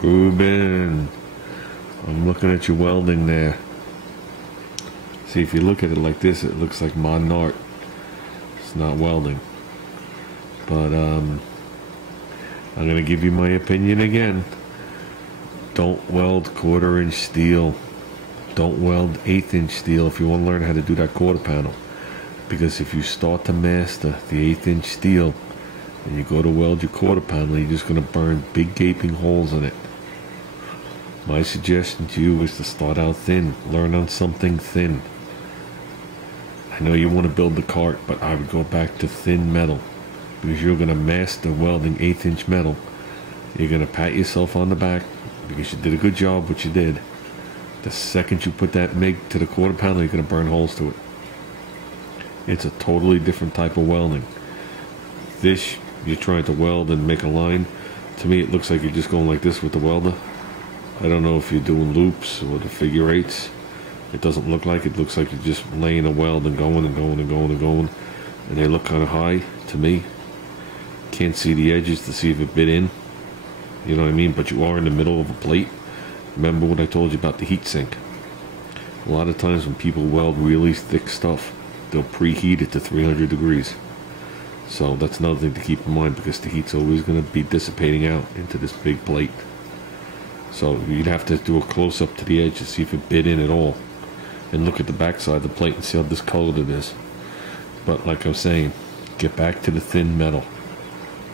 Reuben, I'm looking at your welding there. See, if you look at it like this, it looks like modern art. It's not welding. But I'm going to give you my opinion again. Don't weld 1/4 inch steel. Don't weld 1/8 inch steel if you want to learn how to do that quarter panel. Because if you start to master the 1/8 inch steel and you go to weld your quarter panel, you're just going to burn big gaping holes in it. My suggestion to you is to start out thin. Learn on something thin. I know you want to build the cart, but I would go back to thin metal. Because you're going to master welding 1/8 inch metal. You're going to pat yourself on the back because you did a good job what you did. The second you put that MIG to the quarter panel, you're going to burn holes to it. It's a totally different type of welding. This, you're trying to weld and make a line. To me, it looks like you're just going like this with the welder. I don't know if you're doing loops or the figure eights. It doesn't look like it. It looks like you're just laying a weld and going and going and going and going. And they look kind of high to me. Can't see the edges to see if it bit in. You know what I mean? But you are in the middle of a plate. Remember what I told you about the heat sink. A lot of times when people weld really thick stuff, they'll preheat it to 300 degrees. So that's another thing to keep in mind, because the heat's always going to be dissipating out into this big plate. So you'd have to do a close-up to the edge to see if it bit in at all. And look at the back side of the plate and see how discolored it is. But like I was saying, get back to the thin metal.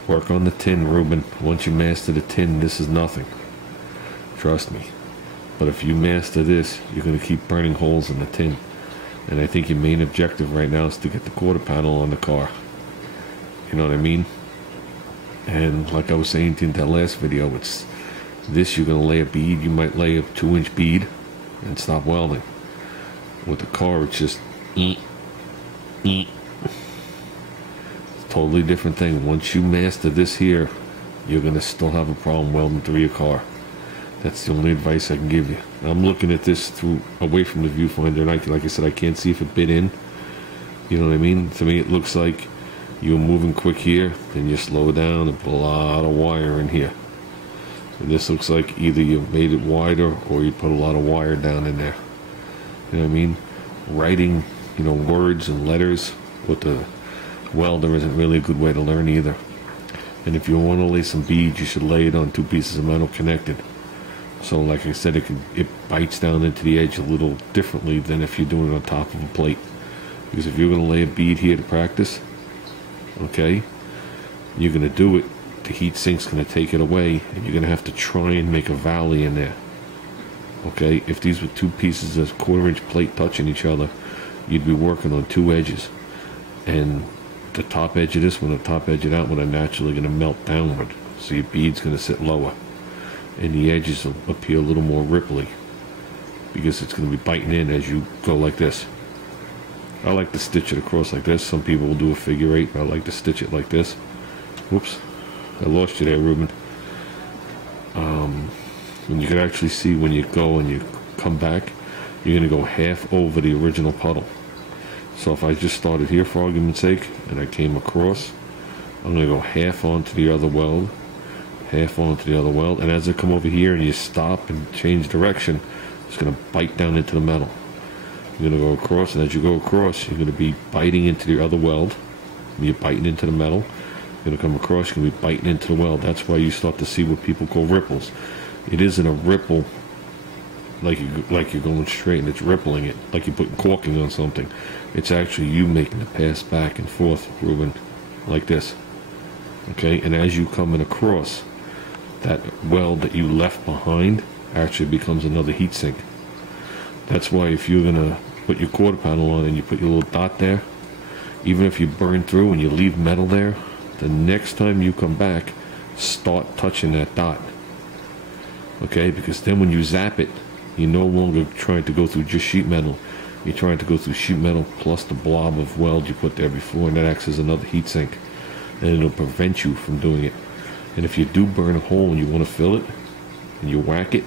Work on the tin, Reuben. Once you master the tin, this is nothing. Trust me. But if you master this, you're going to keep burning holes in the tin. And I think your main objective right now is to get the quarter panel on the car. You know what I mean? And like I was saying in that last video, it's this, you're going to lay a bead. You might lay a 2-inch bead and stop welding. With the car, it's just It's a totally different thing. Once you master this here, you're going to still have a problem welding through your car. That's the only advice I can give you. I'm looking at this through away from the viewfinder, and like I said, I can't see if it bit in. You know what I mean? To me, it looks like you're moving quick here, then you slow down and put a lot of wire in here. And this looks like either you made it wider or you put a lot of wire down in there. You know what I mean? Writing, words and letters with the welder isn't really a good way to learn either. And if you want to lay some beads, you should lay it on 2 pieces of metal connected. So like I said, it bites down into the edge a little differently than if you're doing it on top of a plate. Because if you're going to lay a bead here to practice, okay, you're going to do it, the heat sink's going to take it away, and you're going to have to try and make a valley in there. Okay, if these were 2 pieces of 1/4 inch plate touching each other, you'd be working on 2 edges. And the top edge of this one, the top edge of that one are naturally going to melt downward. So your bead's going to sit lower. And the edges will appear a little more ripply, because it's going to be biting in as you go like this. I like to stitch it across like this. Some people will do a figure eight, but I like to stitch it like this. Whoops, I lost you there, Reuben. And you can actually see when you go and you come back, you're going to go half over the original puddle. So if I just started here for argument's sake, and I came across, I'm going to go half onto the other weld, half onto the other weld, and as I come over here and you stop and change direction, it's going to bite down into the metal. You're going to go across, and as you go across, you're going to be biting into the other weld. You're biting into the metal. You're going to come across, you're going to be biting into the weld. That's why you start to see what people call ripples. It isn't a ripple like you're going straight and it's rippling it, like you're putting caulking on something. It's actually you making the pass back and forth, Reuben, like this. Okay, and as you coming across, that weld that you left behind actually becomes another heat sink. That's why if you're gonna put your quarter panel on and you put your little dot there, even if you burn through and you leave metal there, the next time you come back, start touching that dot. Okay, because then when you zap it, you're no longer trying to go through just sheet metal. You're trying to go through sheet metal plus the blob of weld you put there before, and that acts as another heat sink. And it'll prevent you from doing it. And if you do burn a hole and you want to fill it, and you whack it,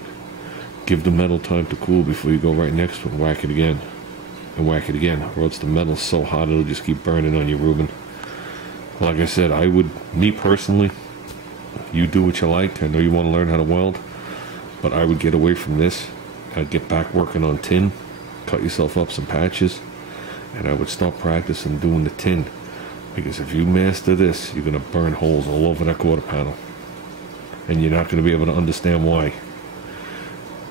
give the metal time to cool before you go right next to it and whack it again. And whack it again. Or else the metal's so hot it'll just keep burning on you, Reuben. Like I said, me personally, you do what you like. I know you want to learn how to weld. But I would get away from this. I'd get back working on tin, cut yourself up some patches, and I would start practicing doing the tin. Because if you master this, you're going to burn holes all over that quarter panel. And you're not going to be able to understand why.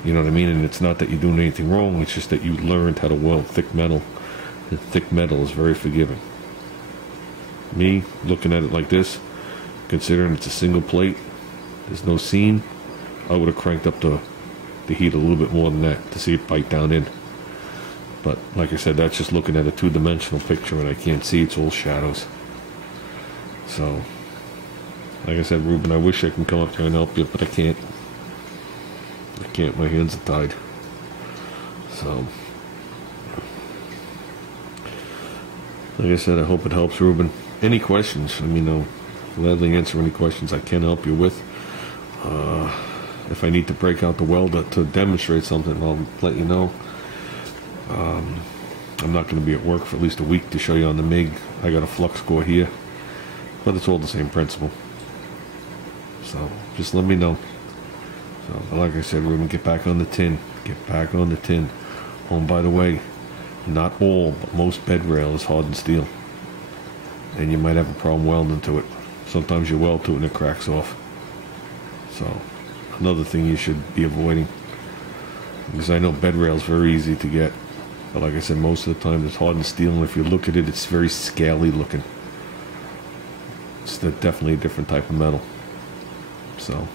You know what I mean? And it's not that you're doing anything wrong, it's just that you learned how to weld thick metal. And thick metal is very forgiving. Me, looking at it like this, considering it's a single plate, there's no seam, I would have cranked up the heat a little bit more than that to see it bite down in. But like I said, that's just looking at a two-dimensional picture, and I can't see, it's all shadows. So, like I said, Reuben, I wish I can come up here and help you, but I can't. I can't, my hands are tied. So, like I said, I hope it helps, Reuben. Any questions, let me know. I'll gladly answer any questions I can help you with. If I need to break out the welder to demonstrate something, I'll let you know. I'm not going to be at work for at least a week to show you on the MIG. I got a flux core here, but it's all the same principle. So just let me know. So, but like I said, we're going to get back on the tin. Get back on the tin. Oh, and by the way, not all, but most bed rail is hardened steel. And you might have a problem welding to it. Sometimes you weld to it and it cracks off. So, another thing you should be avoiding. Because I know bed rail is very easy to get. But like I said, most of the time it's hardened steel, and if you look at it, it's very scaly looking. It's definitely a different type of metal. So,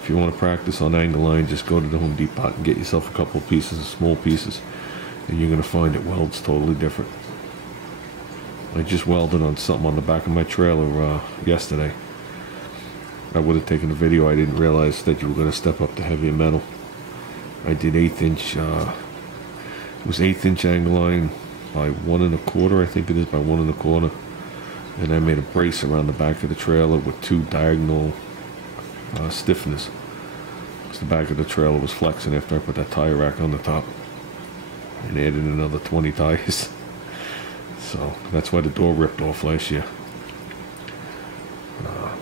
if you want to practice on angle line, just go to the Home Depot and get yourself a couple of pieces, small pieces, and you're going to find it welds totally different. I just welded on something on the back of my trailer yesterday. I would have taken a video. I didn't realize that you were going to step up to heavier metal. I did 1/8 inch. It was 1/8 inch angle line by 1 1/4. I think it is by 1 1/4. And I made a brace around the back of the trailer with 2 diagonal stiffeners. Because the back of the trailer was flexing after I put that tire rack on the top. And added another 20 tires. So that's why the door ripped off last year.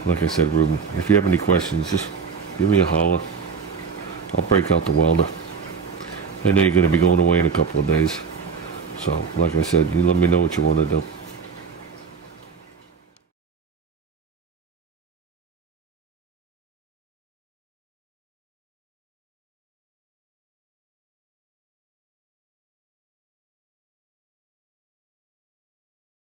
Like I said, Reuben, if you have any questions, just give me a holler. I'll break out the welder. I know you're going to be going away in a couple of days. So, like I said, you let me know what you want to do.